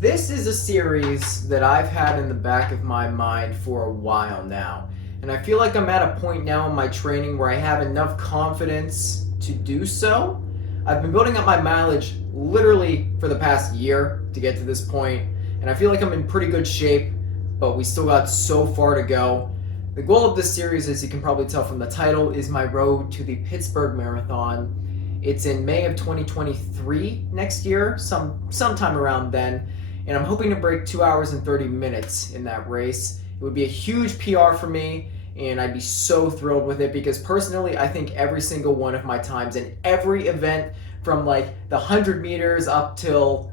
This is a series that I've had in the back of my mind for a while now. And I feel like I'm at a point now in my training where I have enough confidence to do so. I've been building up my mileage literally for the past year to get to this point, and I feel like I'm in pretty good shape, but we still got so far to go. The goal of this series, as you can probably tell from the title, is my road to the Pittsburgh Marathon. It's in May of 2023 next year, sometime around then, and I'm hoping to break 2 hours and 30 minutes in that race. It would be a huge PR for me, and I'd be so thrilled with it because personally, I think every single one of my times in every event from like the 100 meters up till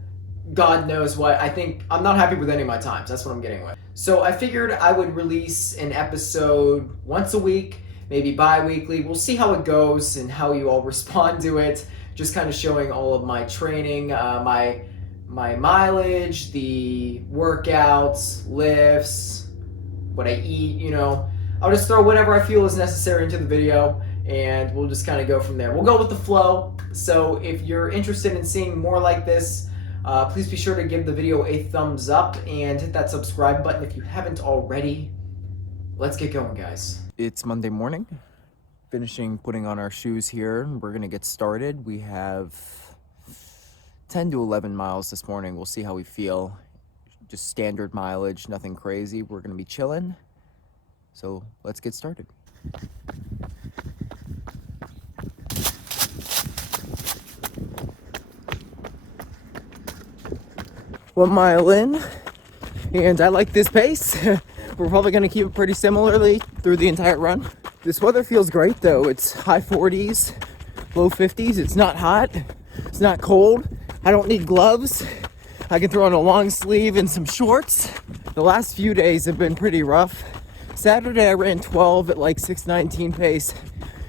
God knows what, I think I'm not happy with any of my times. That's what I'm getting with. So I figured I would release an episode once a week, maybe bi-weekly. We'll see how it goes and how you all respond to it. Just kind of showing all of my training, my mileage, the workouts, lifts, what I eat, I'll just throw whatever I feel is necessary into the video and we'll just kind of go from there. We'll go with the flow. So if you're interested in seeing more like this, please be sure to give the video a thumbs up and hit that subscribe button if you haven't already. Let's get going, guys. It's Monday morning, finishing putting on our shoes here. We're gonna get started. We have 10 to 11 miles this morning. We'll see how we feel. Just standard mileage, nothing crazy. We're gonna be chilling. So let's get started. One mile in, and I like this pace. We're probably gonna keep it pretty similarly through the entire run. This weather feels great though. It's high 40s, low 50s. It's not hot, it's not cold. I don't need gloves. I can throw on a long sleeve and some shorts. The last few days have been pretty rough. Saturday I ran 12 at like 6:19 pace.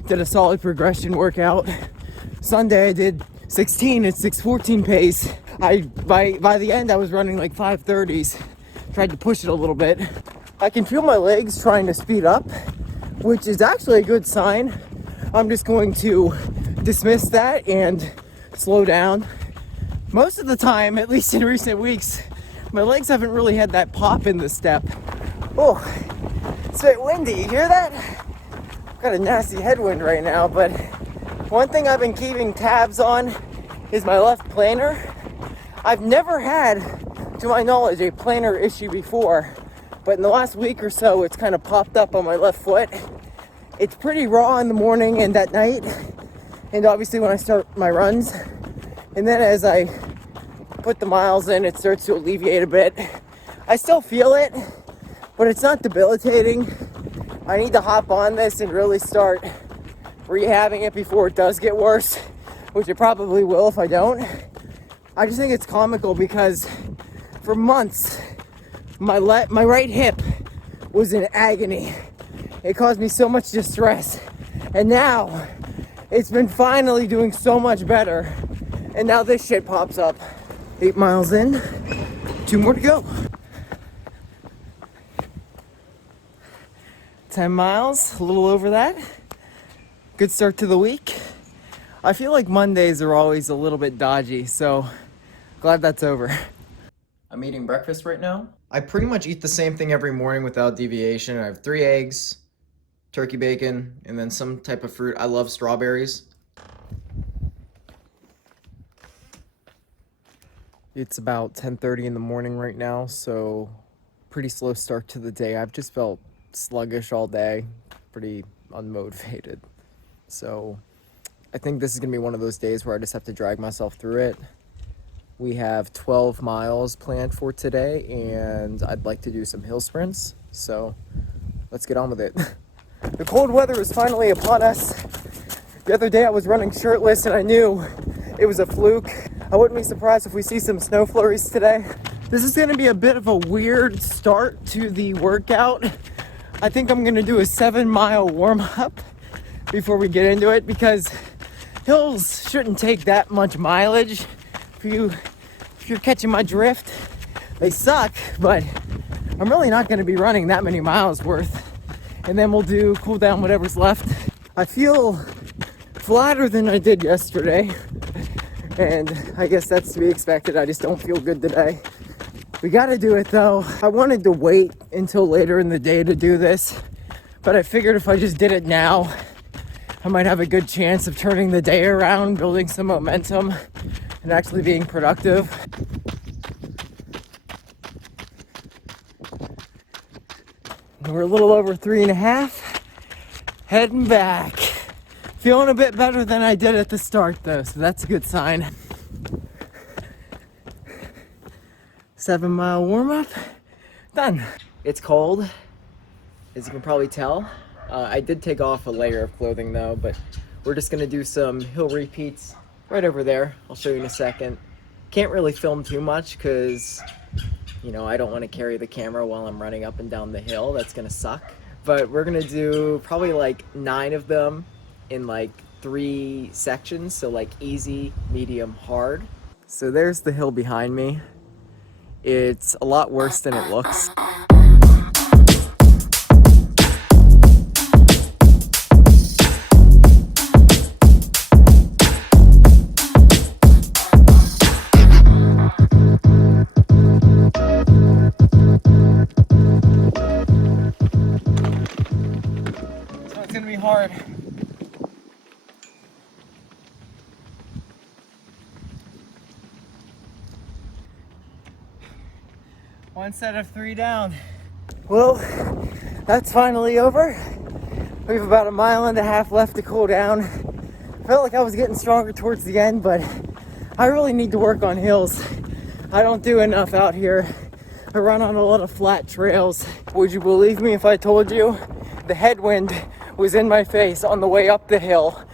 Did a solid progression workout. Sunday I did 16 at 6:14 pace. By the end I was running like 5:30s. Tried to push it a little bit. I can feel my legs trying to speed up, which is actually a good sign. I'm just going to dismiss that and slow down. Most of the time, at least in recent weeks, my legs haven't really had that pop in the step. Oh, it's a bit windy, you hear that? I've got a nasty headwind right now, but one thing I've been keeping tabs on is my left plantar. I've never had, to my knowledge, a plantar issue before, but in the last week or so, it's kind of popped up on my left foot. It's pretty raw in the morning and at night, and obviously when I start my runs. And then as I put the miles in, it starts to alleviate a bit. I still feel it, but it's not debilitating. I need to hop on this and really start rehabbing it before it does get worse, which it probably will if I don't. I just think it's comical because for months, my right hip was in agony. It caused me so much distress. And now, it's been finally doing so much better. And now this shit pops up. 8 miles in, 2 more to go. 10 miles, a little over that. Good start to the week. I feel like Mondays are always a little bit dodgy, so glad that's over. I'm eating breakfast right now. I pretty much eat the same thing every morning without deviation. I have 3 eggs, turkey bacon, and then some type of fruit. I love strawberries. It's about 10:30 in the morning right now, so pretty slow start to the day. I've just felt sluggish all day, pretty unmotivated. So I think this is gonna be one of those days where I just have to drag myself through it. We have 12 miles planned for today, and I'd like to do some hill sprints, so let's get on with it. The cold weather is finally upon us. The other day I was running shirtless and I knew it was a fluke. I wouldn't be surprised if we see some snow flurries today. This is gonna be a bit of a weird start to the workout. I think I'm gonna do a 7-mile warm-up before we get into it because hills shouldn't take that much mileage. If you're catching my drift, they suck, but I'm really not gonna be running that many miles worth. And then we'll cool down whatever's left. I feel flatter than I did yesterday, and I guess that's to be expected. I just don't feel good today. We gotta do it though. I wanted to wait until later in the day to do this, but I figured if I just did it now, I might have a good chance of turning the day around, building some momentum, and actually being productive. We're a little over 3.5, heading back. Feeling a bit better than I did at the start though, so that's a good sign. 7-mile warm-up, done. It's cold, as you can probably tell. I did take off a layer of clothing though, but we're just gonna do some hill repeats right over there. I'll show you in a second. Can't really film too much because, you know, I don't want to carry the camera while I'm running up and down the hill. That's gonna suck. But we're gonna do probably like 9 of them in like 3 sections. So like easy, medium, hard. So there's the hill behind me. It's a lot worse than it looks. Hard. One set of 3 down. Well, that's finally over. We have about 1.5 miles left to cool down. Felt like I was getting stronger towards the end, but I really need to work on hills. I don't do enough out here. I run on a lot of flat trails. Would you believe me if I told you the headwind was in my face on the way up the hill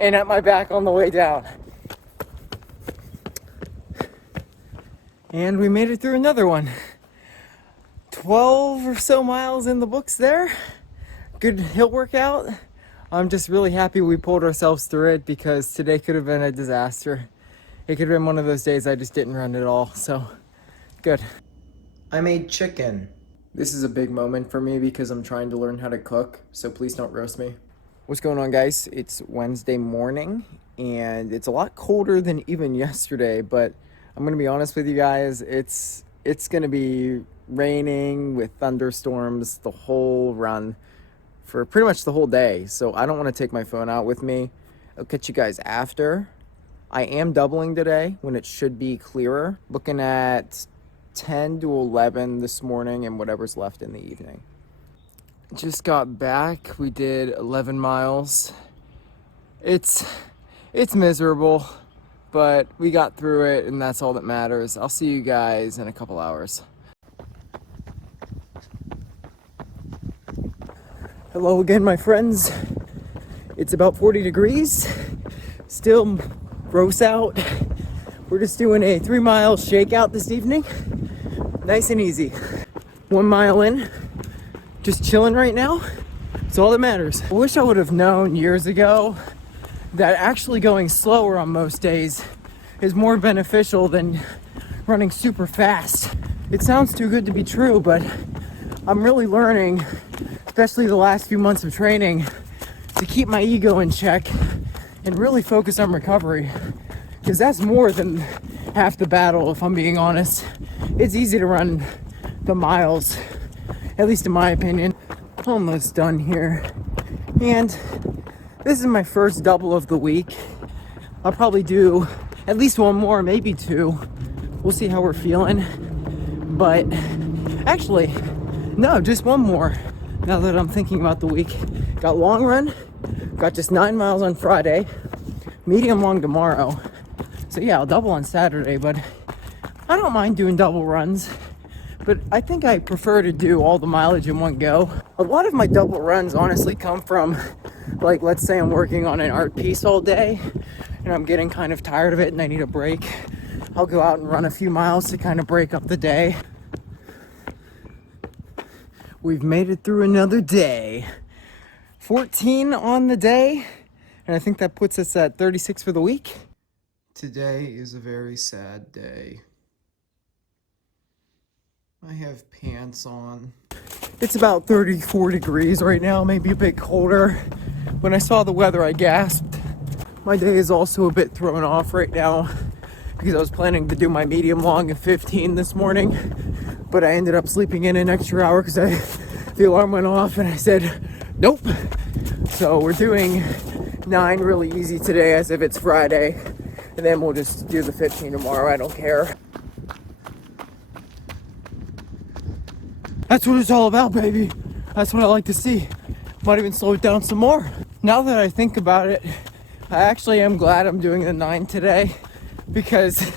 and at my back on the way down? And we made it through another one. 12 or so miles in the books there. Good hill workout. I'm just really happy we pulled ourselves through it because today could have been a disaster. It could have been one of those days I just didn't run at all, so good. I made chicken. This is a big moment for me because I'm trying to learn how to cook, so please don't roast me. What's going on, guys? It's Wednesday morning, and it's a lot colder than even yesterday, but I'm gonna be honest with you guys, it's gonna be raining with thunderstorms the whole run for pretty much the whole day, so I don't want to take my phone out with me. I'll catch you guys after. I am doubling today when it should be clearer, looking at 10 to 11 this morning and whatever's left in the evening. Just got back. We did 11 miles. It's miserable, but we got through it and that's all that matters. I'll see you guys in a couple hours. Hello again, my friends. It's about 40 degrees. Still gross out. We're just doing a 3-mile shakeout this evening. Nice and easy. 1 mile in, just chilling right now. It's all that matters. I wish I would have known years ago that actually going slower on most days is more beneficial than running super fast. It sounds too good to be true, but I'm really learning, especially the last few months of training, to keep my ego in check and really focus on recovery. Because that's more than half the battle, if I'm being honest. It's easy to run the miles, at least in my opinion. Almost done here. And this is my first double of the week. I'll probably do at least 1 more, maybe 2. We'll see how we're feeling. But actually, no, just 1 more. Now that I'm thinking about the week. Got long run, got just 9 miles on Friday, medium long tomorrow. So yeah, I'll double on Saturday, but I don't mind doing double runs, but I think I prefer to do all the mileage in one go. A lot of my double runs honestly come from, like, let's say I'm working on an art piece all day and I'm getting kind of tired of it and I need a break. I'll go out and run a few miles to kind of break up the day. We've made it through another day. 14 on the day, and I think that puts us at 36 for the week. Today is a very sad day. I have pants on. It's about 34 degrees right now, maybe a bit colder. When I saw the weather, I gasped. My day is also a bit thrown off right now. because I was planning to do my medium long at 15 this morning, but I ended up sleeping in an extra hour because the alarm went off and I said, nope. So we're doing 9 really easy today as if it's Friday, and then we'll just do the 15 tomorrow. I don't care. That's what it's all about, baby. That's what I like to see. Might even slow it down some more. Now that I think about it, I actually am glad I'm doing the 9 today, because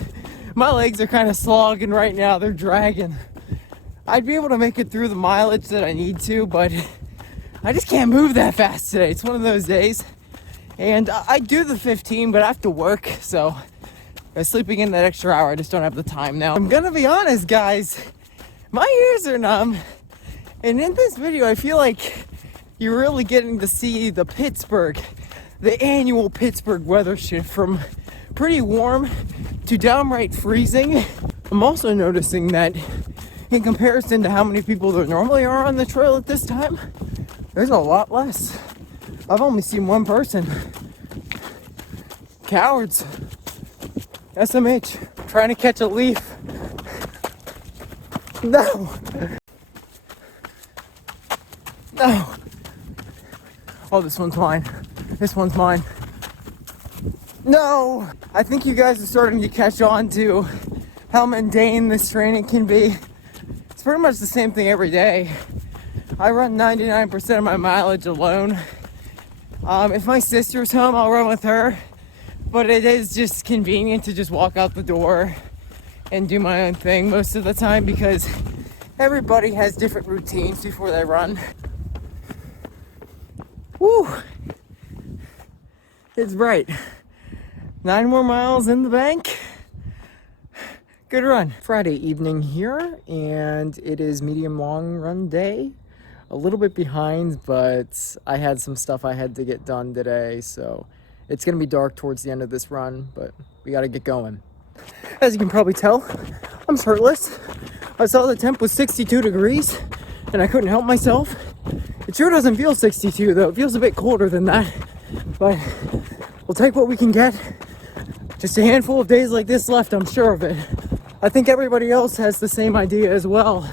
my legs are kind of slogging right now. They're dragging. I'd be able to make it through the mileage that I need to, but I just can't move that fast today. It's one of those days. And I do the 15, but I have to work, so by sleeping in that extra hour, I just don't have the time now. I'm gonna be honest, guys. My ears are numb. And in this video, I feel like you're really getting to see the annual Pittsburgh weather shift from pretty warm to downright freezing. I'm also noticing that in comparison to how many people there normally are on the trail at this time, there's a lot less. I've only seen one person. Cowards. SMH. Trying to catch a leaf. No. No. Oh, this one's mine. This one's mine. No. I think you guys are starting to catch on to how mundane this training can be. It's pretty much the same thing every day. I run 99% of my mileage alone. If my sister's home, I'll run with her. But it is just convenient to just walk out the door and do my own thing most of the time, because everybody has different routines before they run. Woo! It's bright. 9 more miles in the bank. Good run. Friday evening here, and it is medium long run day. A little bit behind, but I had some stuff I had to get done today, so it's gonna be dark towards the end of this run, but we gotta get going. As you can probably tell, I'm shirtless. I saw the temp was 62 degrees, and I couldn't help myself. It sure doesn't feel 62 though. It feels a bit colder than that, but we'll take what we can get. Just a handful of days like this left, I'm sure of it. I think everybody else has the same idea as well.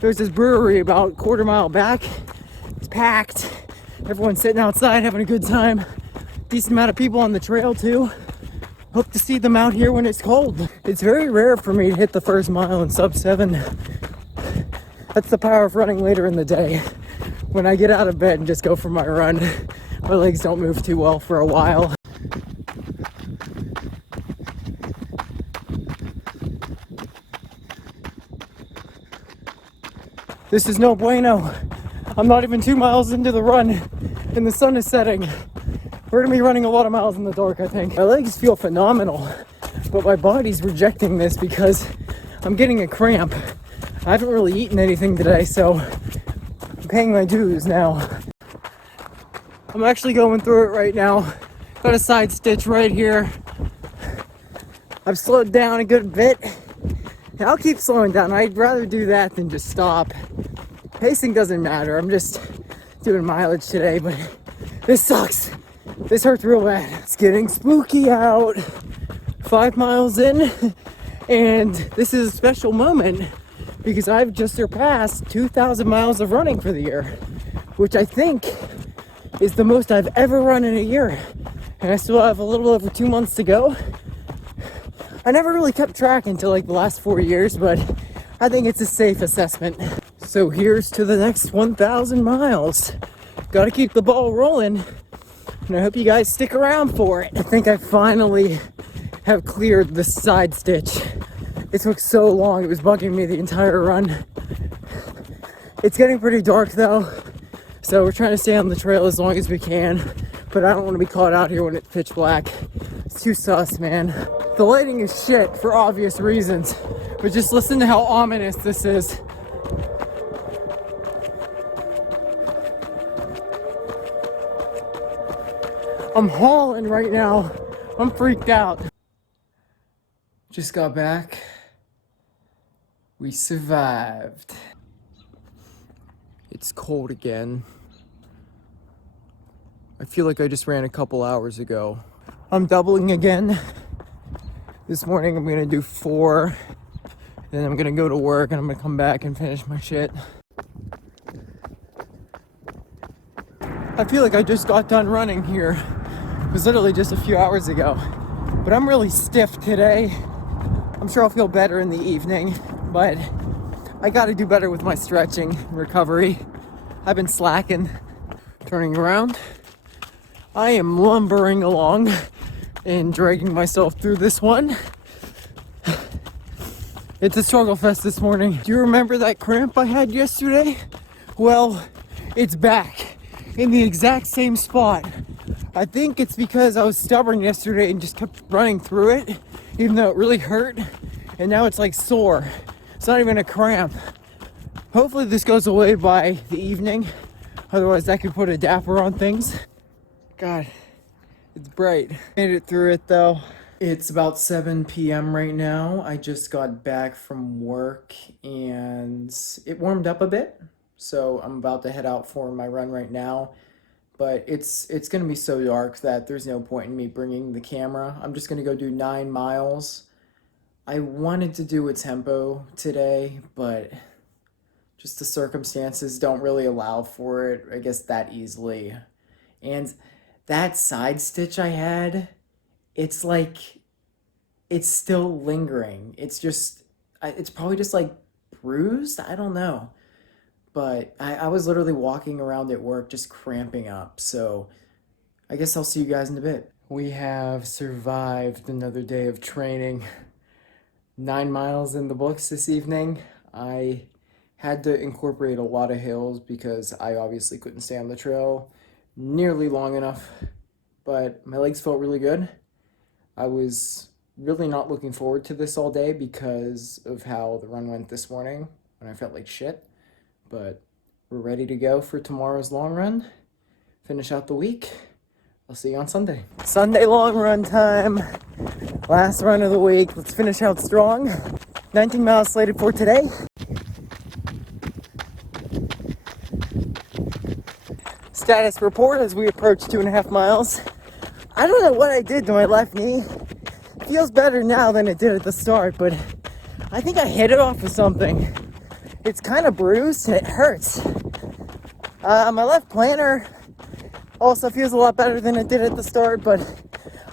There's this brewery about a quarter mile back. It's packed. Everyone's sitting outside having a good time. Decent amount of people on the trail too. Hope to see them out here when it's cold. It's very rare for me to hit the first mile in sub 7. That's the power of running later in the day. When I get out of bed and just go for my run, my legs don't move too well for a while. This is no bueno. I'm not even 2 miles into the run and the sun is setting. We're gonna be running a lot of miles in the dark, I think. My legs feel phenomenal, but my body's rejecting this because I'm getting a cramp. I haven't really eaten anything today, so I'm paying my dues now. I'm actually going through it right now. Got a side stitch right here. I've slowed down a good bit. And I'll keep slowing down. I'd rather do that than just stop. Pacing doesn't matter. I'm just doing mileage today, but this sucks. This hurts real bad. It's getting spooky out. 5 miles in, and this is a special moment because I've just surpassed 2,000 miles of running for the year, which I think is the most I've ever run in a year. And I still have a little over 2 months to go. I never really kept track until like the last 4 years, but I think it's a safe assessment. So here's to the next 1,000 miles. Gotta keep the ball rolling, and I hope you guys stick around for it. I think I finally have cleared the side stitch. It took so long, it was bugging me the entire run. It's getting pretty dark though, so we're trying to stay on the trail as long as we can, but I don't want to be caught out here when it's pitch black. It's too sus, man. The lighting is shit for obvious reasons, but just listen to how ominous this is. I'm hauling right now. I'm freaked out. Just got back. We survived. It's cold again. I feel like I just ran a couple hours ago. I'm doubling again. This morning I'm gonna do 4, then I'm gonna go to work and I'm gonna come back and finish my shit. I feel like I just got done running here. It was literally just a few hours ago. But I'm really stiff today. I'm sure I'll feel better in the evening, but I gotta do better with my stretching recovery. I've been slacking. Turning around, I am lumbering along and dragging myself through this one. It's a struggle fest this morning. Do you remember that cramp I had yesterday? Well, it's back in the exact same spot. I think it's because I was stubborn yesterday and just kept running through it, even though it really hurt. And now it's like sore. It's not even a cramp. Hopefully this goes away by the evening. Otherwise that could put a dapper on things. God, it's bright. Made it through it though. It's about 7 p.m. right now. I just got back from work and it warmed up a bit. So I'm about to head out for my run right now. But it's gonna be so dark that there's no point in me bringing the camera. I'm just gonna go do 9 miles. I wanted to do a tempo today, but just the circumstances don't really allow for it, I guess, that easily. And that side stitch I had, it's like, it's still lingering. It's probably just like bruised. I don't know. But I was literally walking around at work just cramping up. So I guess I'll see you guys in a bit. We have survived another day of training. 9 miles in the books this evening. I had to incorporate a lot of hills because I obviously couldn't stay on the trail nearly long enough, but my legs felt really good. I was really not looking forward to this all day because of how the run went this morning when I felt like shit, but we're ready to go for tomorrow's long run, finish out the week. I'll see you on Sunday. Sunday long run time. Last run of the week. Let's finish out strong. 19 miles slated for today. Status report as we approach 2.5 miles. I don't know what I did to my left knee. It feels better now than it did at the start, but I think I hit it off of something. It's kind of bruised and it hurts. My left plantar also feels a lot better than it did at the start, but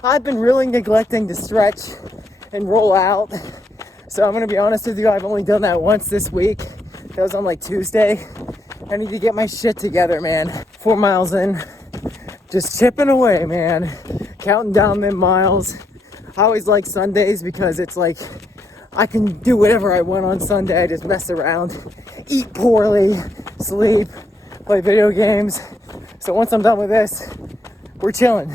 I've been really neglecting to stretch and roll out. So I'm gonna be honest with you, I've only done that once this week. That was on like Tuesday. I need to get my shit together, man. 4 miles in, just chipping away, man. Counting down them miles. I always like Sundays because it's like, I can do whatever I want on Sunday. I just mess around, eat poorly, sleep, play video games. So once I'm done with this, we're chilling.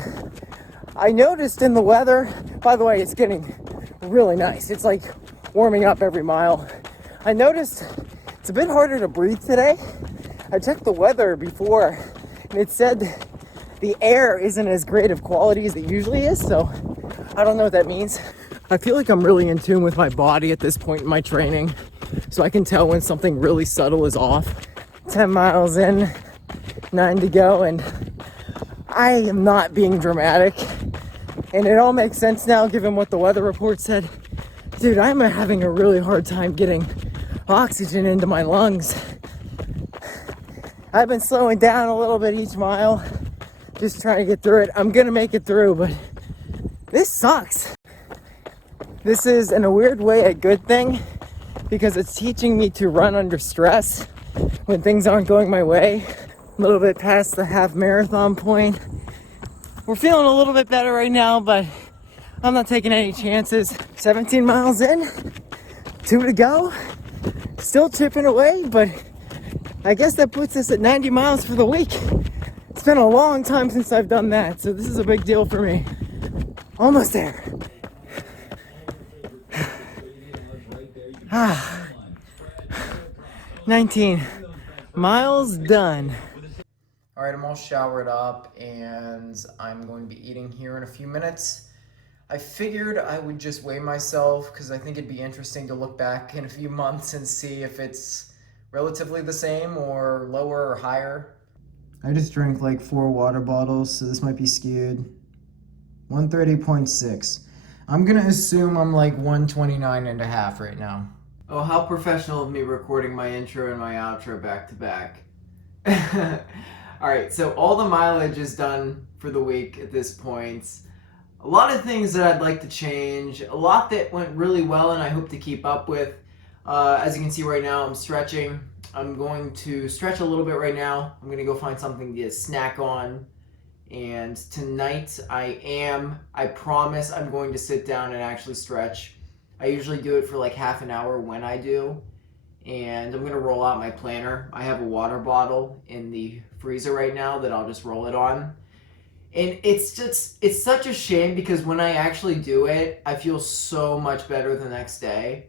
I noticed in the weather, by the way, it's getting really nice. It's like warming up every mile. I noticed it's a bit harder to breathe today. I checked the weather before and it said the air isn't as great of quality as it usually is, so I don't know what that means. I feel like I'm really in tune with my body at this point in my training, so I can tell when something really subtle is off. 10 miles in, 9 to go, and I am not being dramatic. And it all makes sense now given what the weather report said. Dude, I'm having a really hard time getting oxygen into my lungs. I've been slowing down a little bit each mile, just trying to get through it. I'm gonna make it through, but this sucks. This is, in a weird way, a good thing because it's teaching me to run under stress when things aren't going my way. A little bit past the half marathon point. We're feeling a little bit better right now, but I'm not taking any chances. 17 miles in, 2 to go. Still chipping away, but I guess that puts us at 90 miles for the week. It's been a long time since I've done that, so this is a big deal for me. Almost there. 19 miles done. All right, I'm all showered up and I'm going to be eating here in a few minutes. I figured I would just weigh myself because I think it'd be interesting to look back in a few months and see if it's relatively the same or lower or higher. I just drank like 4 water bottles, so this might be skewed. 130.6. I'm gonna assume I'm like 129 and a half right now. Oh, how professional of me recording my intro and my outro back to back. Alright, so all the mileage is done for the week at this point. A lot of things that I'd like to change, a lot that went really well and I hope to keep up with. As you can see right now, I'm stretching. I'm going to stretch a little bit right now. I'm going to go find something to get a snack on. And tonight I promise I'm going to sit down and actually stretch. I usually do it for like half an hour when I do. And I'm going to roll out my planner. I have a water bottle in the freezer right now that I'll just roll it on. And it's such a shame because when I actually do it, I feel so much better the next day.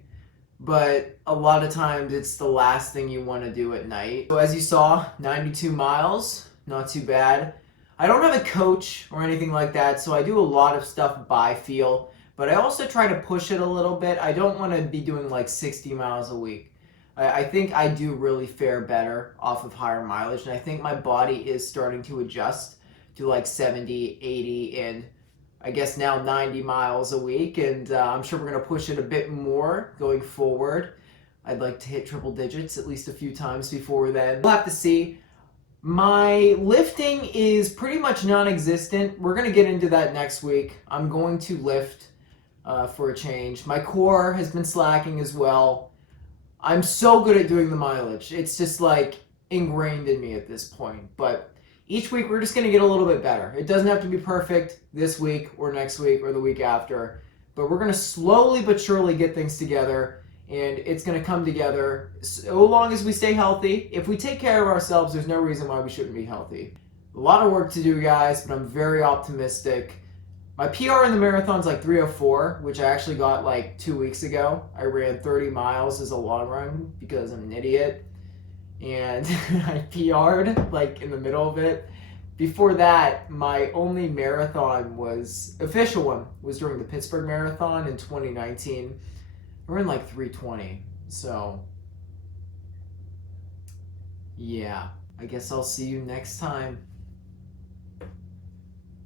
But a lot of times it's the last thing you want to do at night. So as you saw, 92 miles, not too bad. I don't have a coach or anything like that, so I do a lot of stuff by feel. But I also try to push it a little bit. I don't want to be doing like 60 miles a week. I think I do really fare better off of higher mileage, and I think my body is starting to adjust to like 70, 80, and I guess now 90 miles a week, and I'm sure we're going to push it a bit more going forward. I'd like to hit triple digits at least a few times before then. We'll have to see. My lifting is pretty much non-existent. We're going to get into that next week. I'm going to lift for a change. My core has been slacking as well. I'm so good at doing the mileage. It's just like ingrained in me at this point. But each week we're just going to get a little bit better. It doesn't have to be perfect this week or next week or the week after. But we're going to slowly but surely get things together. And it's going to come together so long as we stay healthy. If we take care of ourselves, there's no reason why we shouldn't be healthy. A lot of work to do, guys, but I'm very optimistic. My PR in the marathon is like 3:04, which I actually got like 2 weeks ago. I ran 30 miles as a long run because I'm an idiot. And I PR'd like in the middle of it. Before that, my only marathon official one was during the Pittsburgh Marathon in 2019. We're in like 3:20. So, yeah, I guess I'll see you next time.